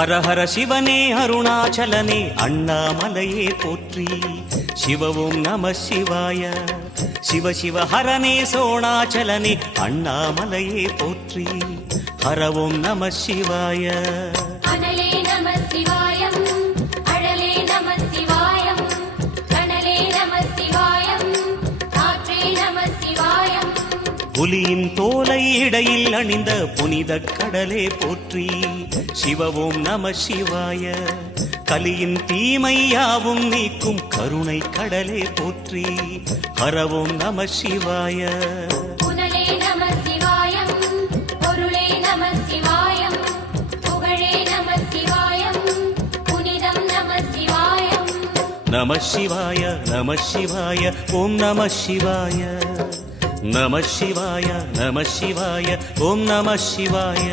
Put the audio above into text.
ஹர ஹர சிவனே அருணாச்சலனே அண்ணாமலையே போற்றி. சிவ ஓம் நம சிவாய. சிவ சிவ ஹரனே சோணாச்சலனே அண்ணாமலையே போற்றி. ஹர ஓம் நம சிவாய. அனலே நம சிவாயம், அழலே நம சிவாயம், கனலே நம சிவாயம், காற்றே நம சிவாயம். புலியின் தோலை இடையில் அணிந்த புனித கடலே போற்றி. சிவ ஓம் நம சிவாய. கலியின் தீமையாவும் நீக்கும் கருணை கடலே போற்றி. ஹர ஓம் நம சிவாய. புனலே நம சிவாயம், பொருளே நம சிவாயம், புகழே நம சிவாயம், புனிதம் நம சிவாயம். நம சிவாய நம சிவாய ஓம் நம சிவாய. நம சிவாய நம சிவாய ஓம் நம சிவாய.